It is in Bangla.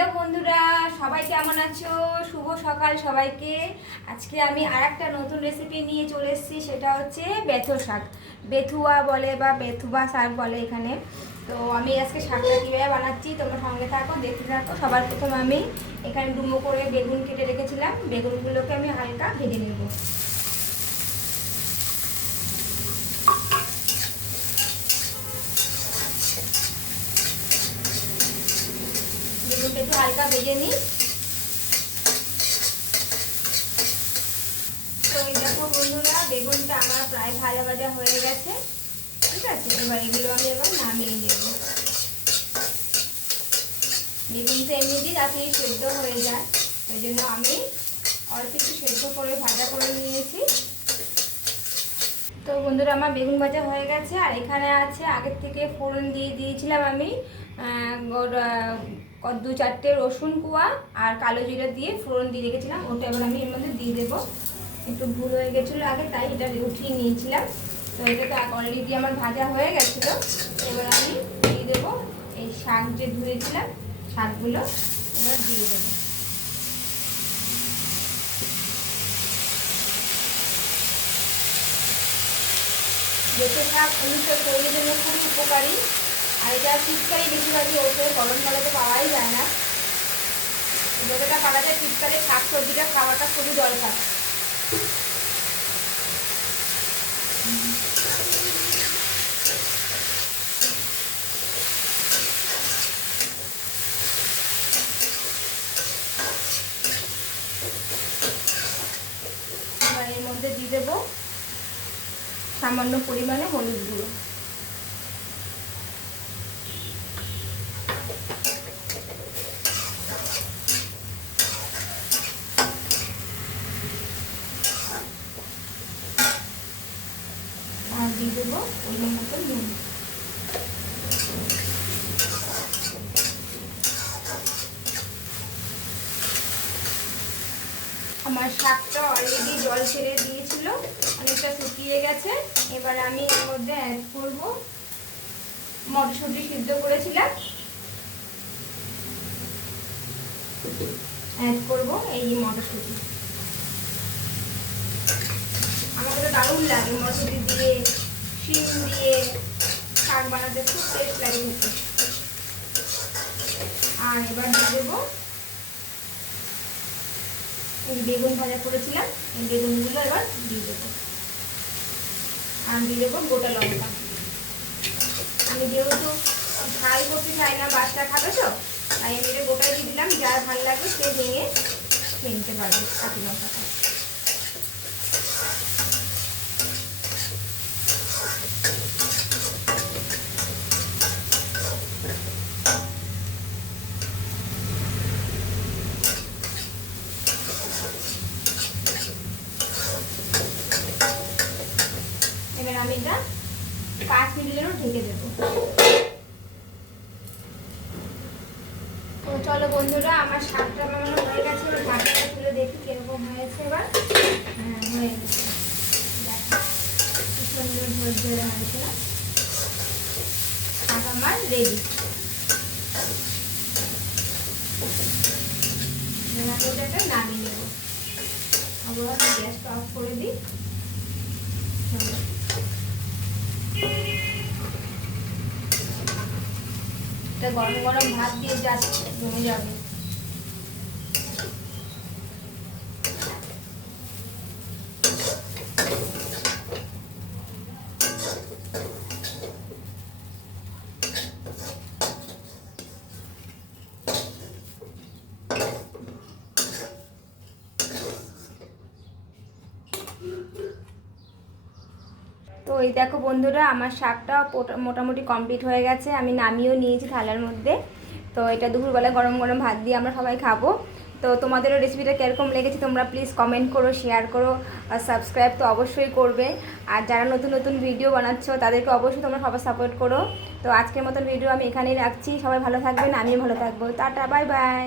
হ্যালো বন্ধুরা, সবাই কেমন আছো? শুভ সকাল সবাইকে। আজকে আমি আর একটা নতুন রেসিপি নিয়ে চলে এসেছি, সেটা হচ্ছে বেথো শাক। বেথুয়া বলে বা বেথুবা শাক বলে এখানে। তো আমি আজকে শাকটা কীভাবে বানাচ্ছি, তোমরা সঙ্গে থাকো, দেখতে থাকো। সবার প্রথমে আমি এখানে ডুমো করে বেগুন কেটে রেখেছিলাম। বেগুনগুলোকে আমি হালকা ভেজে নেব। বেগুনটা একটু হালকা ভেজে নিই। তো এই দেখো বন্ধুরা, বেগুনটা আমার প্রায় ভাজা ভাজা হয়ে গেছে। ঠিক আছে, এবার এগুলো আমি এবার নামিয়ে নেব। বেগুন তো এমনিতেই তাড়াতাড়ি সেদ্ধ হয়ে যায়, ওই জন্য আমি অল্প একটু সেদ্ধ করে, ভাজা করে নিয়েছি। তো বন্ধুরা আমার বেগুন ভাজা হয়ে গেছে, আর এখানে আছে আগের থেকে ফোড়ন দিয়ে দিয়েছিলাম আমি দু চারটে রসুন কুয়া আর কালো জিরা দিয়ে ফোড়ন দিয়ে রেখেছিলাম, ওটা এবার আমি এর মধ্যে দিয়ে দেবো। একটু ভুল হয়ে গেছিল আগে, তাই এটা উঠিয়ে নিয়েছিলাম। তো এটা তো অলরেডি আমার ভাজা হয়ে গেছিল, এবার আমি দিয়ে দেবো এই শাক যে ধুয়েছিলাম, শাকগুলো এবার দিয়ে দেবো। বেঁচে শাক উনিশশো শরীরের জন্য খুবই উপকারী। আর এটা শীতকালে বেশিরভাগই ওঠে গরমকালে তো পাওয়াই যায় না। যতটা পাওয়া যায় শীতকালে শাক সবজিটা খাওয়াটা খুবই দরকার। এর মধ্যে দিয়ে দেবো সামান্য পরিমাণে হলুদ গুঁড়ো। আর দিয়ে দেবো পরিমাণ মতো নুন। আমার শাকটা অলরেডি জল ছেড়ে দিয়েছিল অনেকটা শুকিয়ে গেছে। এবার আমি এর মধ্যে অ্যাড করব মটরশুঁটি সিদ্ধ করেছিলাম। অ্যাড করব এই যে মটরশুঁটি। আমাকে তো দারুণ লাগে মটরশুঁটি দিয়ে, শিম দিয়ে, শাক বানাতে খুব টেস্ট লাগে আর এবার দিয়ে দেবো বেগুন ভাজা করেছিলাম, এই বেগুনগুলো এবার দিয়ে দেবো। আর দিয়ে দেবো গোটা লঙ্কা। আমি যেহেতু ঝাল করতে চাই না, বাচ্চা খাবে তো, তাই আমি গোটাই দিয়ে দিলাম, যার ভালো লাগে সে ভেঙে খেয়ে নিতে পারবে কাঁচি লঙ্কাটা। আমি এটা পাঁচ মিনিটের জন্য ঢেকে দেবো। তো চলো বন্ধুরা, আমার শাকটা বানানো হয়ে গেছে, এবার ঢাকাটা তুলে দেখি কীরকম হয়েছে এবার। হ্যাঁ হয়ে গেছে। সুন্দর হয়েছে না শাক আমার রেডি এটাকে নামিয়ে নেব। আবার গ্যাসটা অফ করে দিই। চলো। গরম গরম ভাত দিয়ে যাচ্ছে জমে যাবে। তো এই দেখো বন্ধুরা, আমার শাকটা মোটামুটি কমপ্লিট হয়ে গেছে। আমি নামিয়েও নিয়েছি থালার মধ্যে। তো এটা দুপুরবেলা গরম গরম ভাত দিয়ে আমরা সবাই খাব। তো তোমাদেরও রেসিপিটা কীরকম লেগেছে তোমরা প্লিজ কমেন্ট করো শেয়ার করো, আর সাবস্ক্রাইব তো অবশ্যই করবে। আর যারা নতুন নতুন ভিডিও বানাচ্ছ, তাদেরকে অবশ্যই তোমরা সবাই সাপোর্ট করো। তো আজকের মতন ভিডিও আমি এখানেই রাখছি। সবাই ভালো থাকবেন, আমিও ভালো থাকব। Tata bye bye